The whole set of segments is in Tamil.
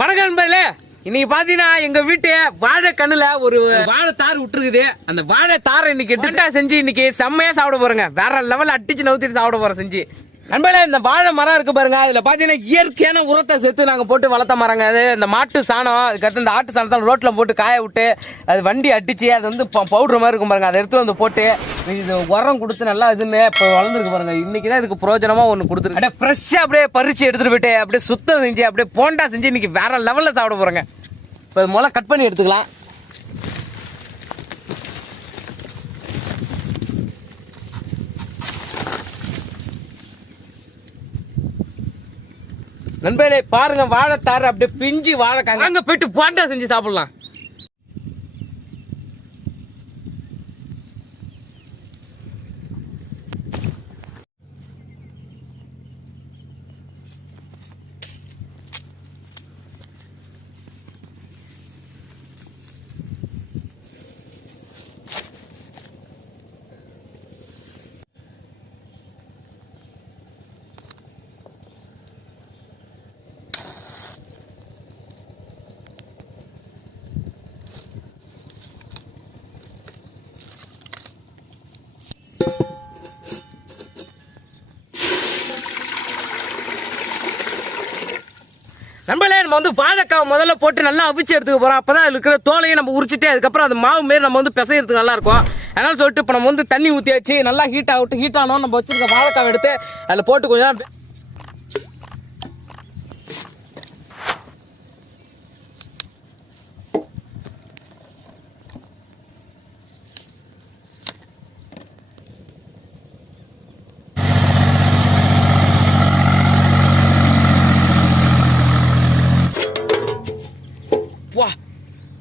வணக்கம் நண்பர்களே. இன்னைக்கு பாத்தீங்கன்னா எங்க வீட்டு வாழை கண்ணுல ஒரு வாழை தார் விட்டுருக்குது. அந்த வாழை தாரை இன்னைக்கு செஞ்சு இன்னைக்கு செம்மையா சாப்பிட போறேங்க. வேற லெவல் அடிச்சு நவுத்திட்டு சாப்பிட போறோம் செஞ்சு. நண்பர்களே இந்த வாழை மரம் இருக்கு பாருங்க. அதுல பாத்தீங்கன்னா இயற்கையான உரத்தை சேர்த்து நாங்க போட்டு வளர்த்த மரங்க அது. இந்த மாட்டு சாணம் அதுக்கடுத்து இந்த ஆட்டு சாணத்தை ரோட்ல போட்டு காய விட்டு அது வண்டி அடிச்சு அது வந்து பவுடர் மாதிரி இருக்கும் பாருங்க. அதை எடுத்து வந்து போட்டு இது உரம் கொடுத்து நல்லா இதுன்னு இப்போ வளர்ந்துருக்கு பாருங்க. இன்னைக்கு தான் இதுக்கு பிரோஜனமா ஒன்று கொடுத்துருக்கு. அப்படியே ஃப்ரெஷ்ஷாக அப்படியே பறிச்சு எடுத்துட்டு போயிட்டு அப்படியே சுத்தம் செஞ்சு அப்படியே போண்டா செஞ்சு இன்னைக்கு வேற லெவலில் சாப்பிட போறேங்க. இப்போ முளை கட் பண்ணி எடுத்துக்கலாம். நண்பர்களே பாருங்க வாழைத்தாறு அப்படியே பிஞ்சு வாழைக்காங்க. அங்க போயிட்டு போண்டா செஞ்சு சாப்பிடலாம். நண்பர்களே நம்ம வந்து வாழைக்காய் முதல்ல போட்டு நல்லா அவிச்சு எடுத்துக்க போகிறோம் அப்போ தான் இருக்கிற தோலையும் நம்ம உரிச்சிட்டு அதுக்கப்புறம் அது மாவு மாரி நம்ம வந்து பிசைகிறதுக்கு நல்லாயிருக்கும் அதனால் அதனால சொல்லிட்டு இப்போ நம்ம வந்து தண்ணி ஊற்றி வச்சு நல்லா ஹீட் ஆகிட்டு ஹீட் ஆனோம் நம்ம வச்சுருக்க வாழைக்காய் எடுத்து அதில் போட்டு கொஞ்சம்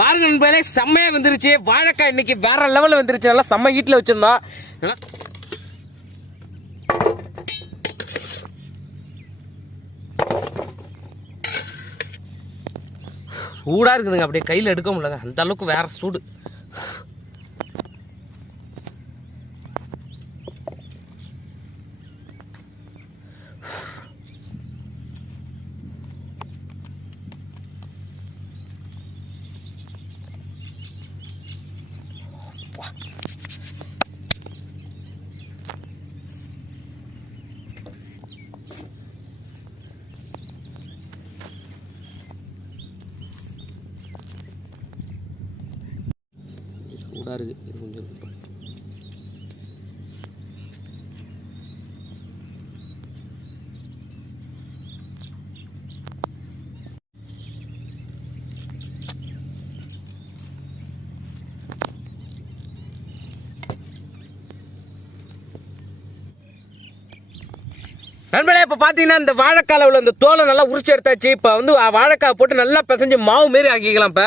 பாருங்க நண்பர்களே செம்மையாக வந்துருச்சு. வாழைக்காய் இன்னைக்கு வேற லெவலில் வந்துருச்சு. நல்லா செம்ம ஹீட்டில் வச்சுருந்தோம். சூடாக இருக்குதுங்க. அப்படியே கையில் எடுக்க முடியலங்க. அந்த அளவுக்கு வேறு சூடு. சூடா இருக்குது இது கொஞ்சம் நண்பர்களே இப்போ பார்த்தீங்கன்னா இந்த வாழைக்கால உள்ள இந்த தோலை நல்லா உரிச்சு எடுத்தாச்சு. இப்போ வந்து வாழைக்காய் போட்டு நல்லா பிசைஞ்சு மாவு மாரி ஆக்கிக்கலாம் இப்போ.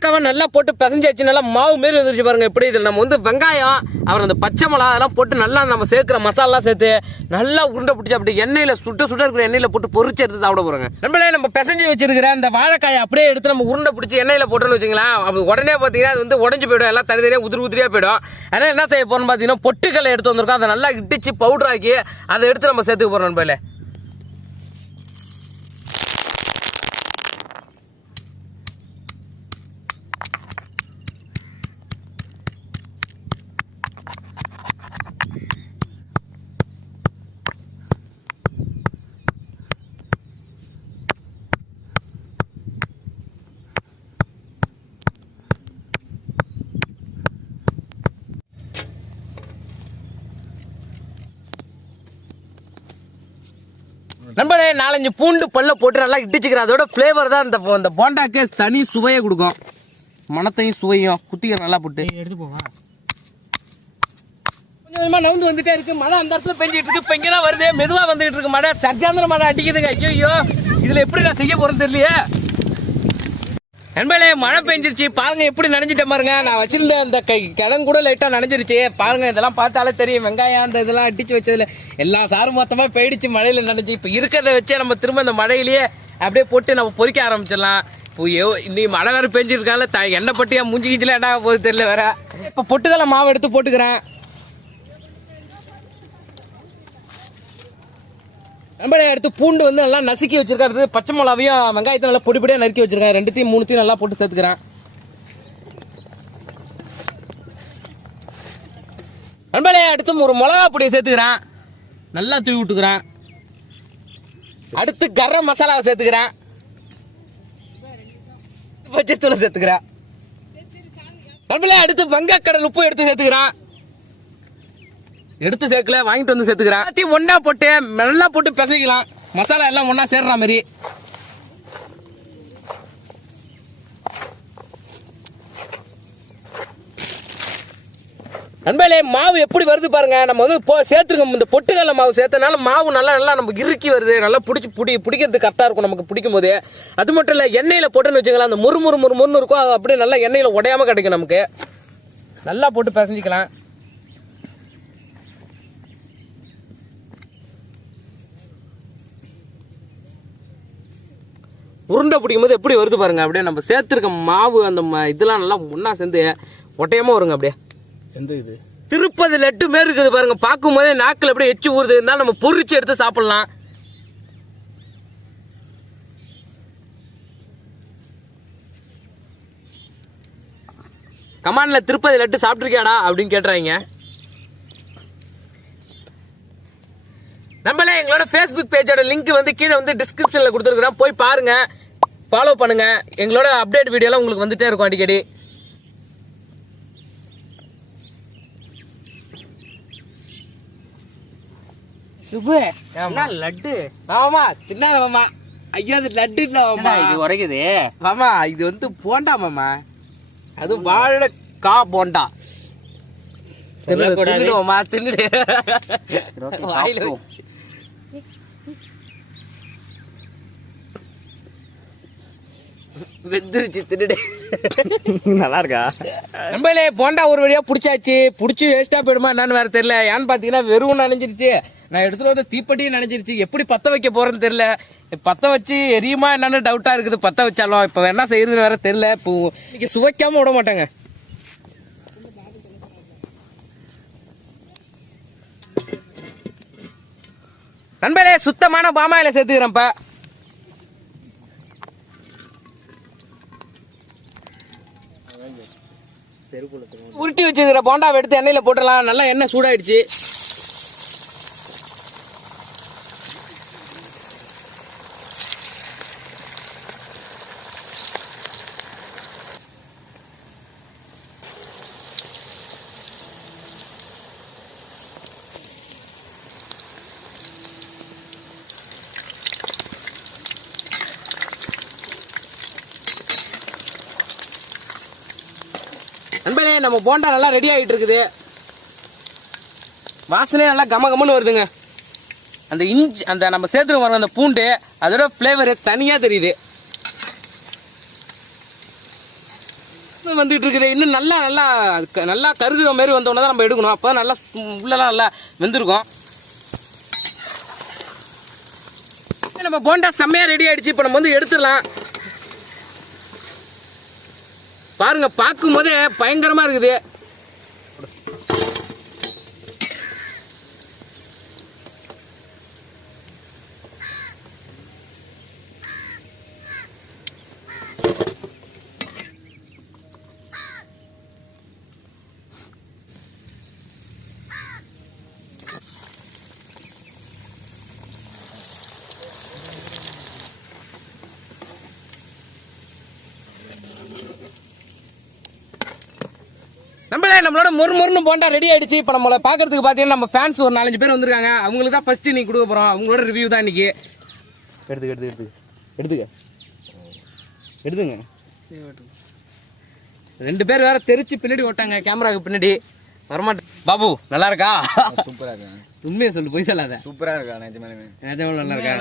வாழைக்காவை நல்லா போட்டு பிசைஞ்சாச்சு நல்லா மாவு மாரி வந்துருச்சு பாருங்க. எப்படி இதில் நம்ம வந்து வெங்காயம் அப்புறம் அந்த பச்சை மிளகா அதெல்லாம் போட்டு நல்லா நம்ம சேர்க்குற மசாலாலாம் சேர்த்து நல்லா உருண்டை பிடிச்சி அப்படி எண்ணெயில் சுட்ட சுட்ட இருக்கிற எண்ணெயில் போட்டு பொறிச்சு எடுத்து சாப்பிட போகிறோங்க நம்மளே நம்ம பிசைஞ்சு வச்சிருக்கிற அந்த வாழைக்காயை அப்படியே எடுத்து நம்ம உருண்டை பிடிச்சி எண்ணெயில் போட்டோன்னு வச்சுங்களேன் அப்படி உடனே பார்த்தீங்கன்னா அது வந்து உடஞ்சி போயிடும். எல்லாம் தனித்தனியாக உதிரி உதிரியாக போயிடும். அதனால் என்ன செய்ய போகிறோம்னு பார்த்தீங்கன்னா பொட்டுக்கல்லை எடுத்து வந்திருக்கோம். அதை நல்லா இடிச்சு பவுடர் ஆக்கி அதை எடுத்து நம்ம சேர்த்துக்க போகிறோம் நண்பர்களே. நண்பனே நாலஞ்சு பூண்டு பல்ல போட்டு நல்லா இடிச்சுக்கிறேன். அதோட ஃப்ளேவர் தான் இந்த இந்த போண்டாக்கு தனி சுவையை கொடுக்கும். மணத்தையும் சுவையும் குத்திக்கிற நல்லா போட்டு. எடுத்து போவா. கொஞ்சம் கொஞ்சமா நவுந்து வந்துட்டே இருக்கு. மழை அந்த இடத்துல பெஞ்சிட்டு இருக்கு. இப்ப இங்கதான் வருது. மெதுவா வந்துட்டு இருக்கு மழை. சர்ஜாந்திர மழை அடிக்குதுங்க. ஐயோ இதுல எப்படி நான் செய்ய போறேன்னு தெரியலையே. நண்பர்களே மழை பெஞ்சிருச்சு. பாருங்க எப்படி நனைஞ்சிட்ட பாருங்க. நான் வச்சிருந்த அந்த கை கிழங்கு கூட லைட்டா நனைஞ்சிருச்சு. பாருங்க இதெல்லாம் பார்த்தாலே தெரியும். வெங்காயம் அந்த இதெல்லாம் அடிச்சு வச்சதுல எல்லா சாரும் மொத்தமா போயிடுச்சு மழையில நனைஞ்சு. இப்ப இருக்கிறத வச்சே நம்ம திரும்ப இந்த மழையிலேயே அப்படியே போட்டு நம்ம பொறிக்க ஆரம்பிச்சிடலாம். இப்போ இன்னைக்கு மழை வேற பெஞ்சிருக்கால த எண்ணெய் பட்டியா மூஞ்சி கீச்சில என்ன போகுது தெரியல வேற. இப்ப பொட்டுக்கடலை மாவு எடுத்து போட்டுக்கிறேன். நண்பரே அடுத்து பூண்டு வந்து நல்லா நசுக்கி வச்சிருக்காரு. பச்சை மிளகாவையும் வெங்காயத்தை நல்லா பொடி பொடியாக நறுக்கி வச்சிருக்கேன் ரெண்டுத்தையும் மூணுத்தையும் நல்லா போட்டு சேர்த்துக்கிறேன். நண்பரே அடுத்து ஒரு மிளகா பொடியை சேர்த்துக்கிறேன். நல்லா தூவி விட்டுக்கிறேன். அடுத்து கரம் மசாலாவை சேர்த்துக்கிறேன். பச்சைத்தூளை சேர்த்துக்கிறேன். நண்பரே அடுத்து வங்கக்கடல் உப்பு எடுத்து சேர்த்துக்கிறேன். எடுத்து சேர்க்கல வாங்கிட்டு வந்து சேர்த்துக்கிறேன் எல்லாத்தையும் ஒன்னா போட்டு நல்லா போட்டு பிசைக்கலாம். மசாலா எல்லாம் ஒன்னா சேர்ற மாதிரி. நண்பர்களே மாவு எப்படி வருது பாருங்க. நம்ம வந்து போ சேர்த்துருங்க இந்த பொட்டுக்கடல மாவு சேர்த்தனால மாவு நல்லா நல்லா நமக்கு இறுக்கி வருது. நல்லா பிடிச்சி பிடி பிடிக்கிறது கரெக்டாக இருக்கும் நமக்கு பிடிக்கும் போது அது மட்டும் இல்லை எண்ணெயில் போட்டுன்னு வச்சுக்கலாம் அந்த முறு முறு முறு முறுன்னு இருக்கும். அது அப்படியே நல்லா எண்ணெயில் உடையாம கிடைக்கும் நமக்கு. நல்லா போட்டு பிசைஞ்சிக்கலாம். உருண்டை பிடிக்கும் போது எப்படி வருது பாருங்க அப்படியே நம்ம சேர்த்துருக்க மாவு அந்த இதெல்லாம் நல்லா ஒண்ணா சேர்ந்து ஒட்டையமா வருங்க அப்படியே. எந்த இது? திருப்பதி லட்டு மாரி இருக்குது பாருங்க பார்க்கும் போதே நாக்கில் அப்படியே எச்சு ஊறுது. இருந்தாலும் நம்ம பொரிச்சு எடுத்து சாப்பிடலாம். கமான்ல திருப்பதி லட்டு சாப்பிட்ருக்கியாடா அப்படின்னு கேட்டுறாங்க. நம்மளே எங்களோட ஃபேஸ்புக் பேஜோட லிங்க் வந்து கீழே வந்து டிஸ்கிரிப்ஷனில் கொடுத்துருக்குறோம். போய் பாருங்க. ஃபாலோ பண்ணுங்க. எங்களோட அப்டேட் வீடியோலாம் உங்களுக்கு வந்துட்டே இருக்கும் அடிக்கடி. சுபு. என்ன லட்டு? ஆமா தின்னாத மாமா. ஐயோ அது லட்டு இல்ல மாமா. இது உரைக்குது? மாமா இது வந்து போண்டா மாமா. அது வாழை கா போண்டா. தின்னு சொல்லக்கூடாது. தின்னுடு. வாயில சாப்பிடுவோம். வச்சு. வெந்துருச்சு தின்னுடு நல்லா இருக்கா நண்பர்களே போண்டா ஒரு வழியா புடிச்சாச்சு. புடிச்சு வேஸ்டா போயிடுமா என்னன்னு வேற தெரியல. ஏன்னு பாத்தீங்கன்னா வெறும் நனைஞ்சிருச்சு. நான் எடுத்துட்டு வந்து தீப்பெட்டியும் நனைஞ்சிருச்சு. எப்படி பத்த வைக்க போறேன்னு தெரியல. பத்த வச்சு எரியுமா என்னன்னு டவுட்டா இருக்குது. பத்த வச்சாலும் இப்ப என்ன செய்யறதுன்னு வேற தெரியல. இப்போ இன்னைக்கு சுவைக்காம விட மாட்டாங்க. நண்பர்களே சுத்தமான பாமாயில சேர்த்துக்கிறேன்ப்பா. உருட்டி வச்சிருக்கிற போண்டாவை எடுத்து எண்ணெயில போட்டுடலாம். நல்லா எண்ணெய் சூடாயிடுச்சு. நம்ம போண்டா நல்லா ரெடி ஆகிட்டு இருக்குது. வாசனை நல்லா கம கமன்னு வருதுங்க. அந்த இஞ்சி அந்த நம்ம சேர்த்து வர அந்த பூண்டு அதோட ஃப்ளேவர் தனியா தெரியுது. வந்துட்டு இருக்குது. இன்னும் நல்லா நல்லா நல்லா கருகுற மாதிரி வந்தோடனே தான் நம்ம எடுக்கணும். அப்போ நல்லா உம், உள்ளெல்லாம் நல்லா வெந்திருக்கும். நம்ம போண்டா செம்மையா ரெடி ஆயிடுச்சு. இப்போ நம்ம வந்து எடுத்துடலாம். பாருங்க பார்க்கும் போதே பயங்கரமா இருக்குது. நம்மளே நம்மளோட மொறு மொறுன்னு போண்டா ரெடி ஆயிடுச்சு. இப்போ நம்மளை பார்க்கறதுக்கு பார்த்தீங்கன்னா நம்ம ஃபேன்ஸ் ஒரு நாலஞ்சு பேர் வந்திருக்காங்க. அவங்களுக்கு தான் ஃபர்ஸ்ட் நீ கொடுக்க போறோம். அவங்களோட ரிவ்யூ தான் இன்னைக்கு. எடுத்துக்க எடுத்துக்க எடுத்துக்க. எடுத்துக்க. எடுத்துங்க. ரெண்டு பேர் வேற தெரிச்சு பின்னாடி ஓட்டாங்க. கேமராக்கு பின்னாடி. வரமாட்டேன். பாபு நல்லா இருக்கா? சூப்பரா இருக்கா? உண்மையை சொல்லு போய் சொல்லாத. சூப்பரா இருக்கா நிஜமாலுமே? நிஜமா நல்லா இருக்கா?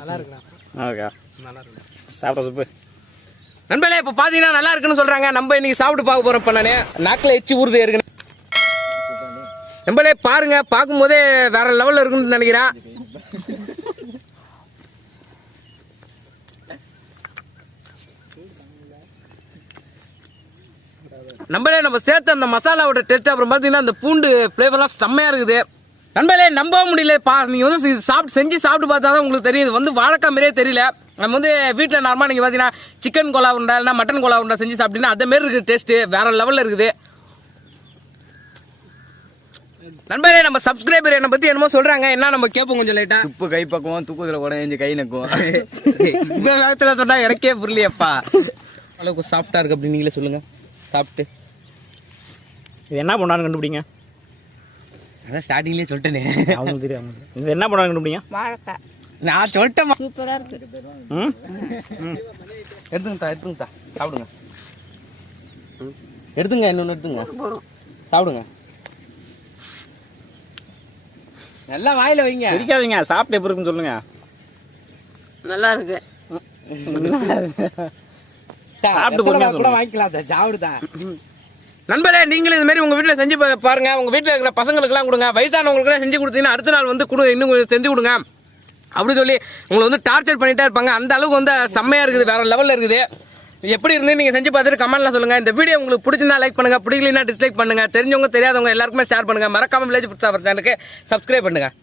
நல்லா இருக்கா? நல்லா இருக்கு? சாப்பிட சூப்பர் நண்பர்களே இப்போ பார்த்தீங்கன்னா நல்லா இருக்குன்னு சொல்றாங்க. நம்ம இன்னைக்கு சாப்பிட்டு பார்க்க போறோம். இப்போ நான் நாக்கில் எச்சி ஊறுது இருக்கு நம்மளே பாருங்க. பார்க்கும்போதே வேற லெவல்ல இருக்குன்னு நினைக்கிறேன். நம்மளே நம்ம சேர்த்த அந்த மசாலாவோட டேஸ்ட் அப்புறம் பார்த்தீங்கன்னா அந்த பூண்டு ஃப்ளேவர்லாம் செம்மையா இருக்குது. நண்பர்களே நம்ப முடியல. பா நீங்க வந்து இது சாப்பிட்டு செஞ்சு சாப்பிட்டு பார்த்தா தான் உங்களுக்கு தெரியும். இது வந்து வாழைக்காய் மாதிரியே தெரியல. நம்ம வந்து வீட்டில் நார்மலாக நீங்கள் பார்த்தீங்கன்னா சிக்கன் கோலா உண்டா இல்லைனா மட்டன் கோலா உண்டா செஞ்சு சாப்பிட்டீங்கன்னா அதே மாதிரி இருக்குது டேஸ்ட்டு வேற லெவலில் இருக்குது. நண்பர்களே நம்ம சப்ஸ்கிரைபர் என்னை பற்றி என்னமோ சொல்கிறாங்க என்ன நம்ம கேட்போம் கொஞ்சம் லைட்டாக உப்பு கை பக்குவோம் தூக்கத்தில் கூட ஏஞ்சி கை நக்குவோம். இந்த வேகத்தில் சொன்னா எனக்கே புரியலையப்பா. அளவுக்கு சாஃப்டா இருக்கு அப்படின்னு நீங்களே சொல்லுங்க. சாப்பிட்டு. இது என்ன பண்ணான்னு கண்டுபிடிங்க. அதான் ஸ்டார்டிங்லேயே சொல்லிட்டேனே. அவங்களுக்கு தெரியும் இது என்ன கண்டுபிடிங்க? வாழைக்காய். நான் சொல்லிட்டேன் சூப்பரா இருக்கு. ம்? எடுத்துங்கத்தா எடுத்துங்கத்தா. சாப்பிடுங்க. எடுத்துங்க இன்னொன்று எடுத்துங்க. சாப்பிடுங்க. நல்லா வாயில வைங்க. சிரிக்காதீங்க சாப்பிட்டு எப்படி இருக்குன்னு சொல்லுங்க. நல்லா இருக்கு. சாப்பிட்டு கூட. வாங்கிக்கலாம் சாப்பிடுதா நண்பரே நீங்களும் இது மாதிரி உங்கள் வீட்டில் செஞ்சு பாருங்க. உங்கள் வீட்டில் இருக்கிற பசங்களுக்குலாம் கொடுங்க. வயசானவங்களுக்குலாம் செஞ்சு கொடுத்தீங்கன்னா அடுத்த நாள் வந்து கொடுங்க இன்னும் கொஞ்சம் செஞ்சு கொடுங்க. அப்படி சொல்லி உங்களை வந்து டார்ச்சர் பண்ணிட்டே இருப்பாங்க. அந்த அளவுக்கு வந்து செம்மையாக இருக்குது. வேற லெவலில் இருக்குது. எப்படி இருந்து நீங்கள் செஞ்சு பார்த்துட்டு கமெண்ட்ல சொல்லுங்கள் இந்த வீடியோ உங்களுக்கு பிடிச்சிருந்தா லைக் பண்ணுங்கள் பிடிக்கலனா டிஸ்லைக் பண்ணுங்க. தெரிஞ்சவங்க தெரியாதவங்க எல்லாருக்குமே ஷேர் பண்ணுங்கள் மறக்காமல் வில்லேஜ் ஃபுட் சாப்பிட்ற சேனலுக்கு சப்ஸ்கிரைப் பண்ணுங்கள்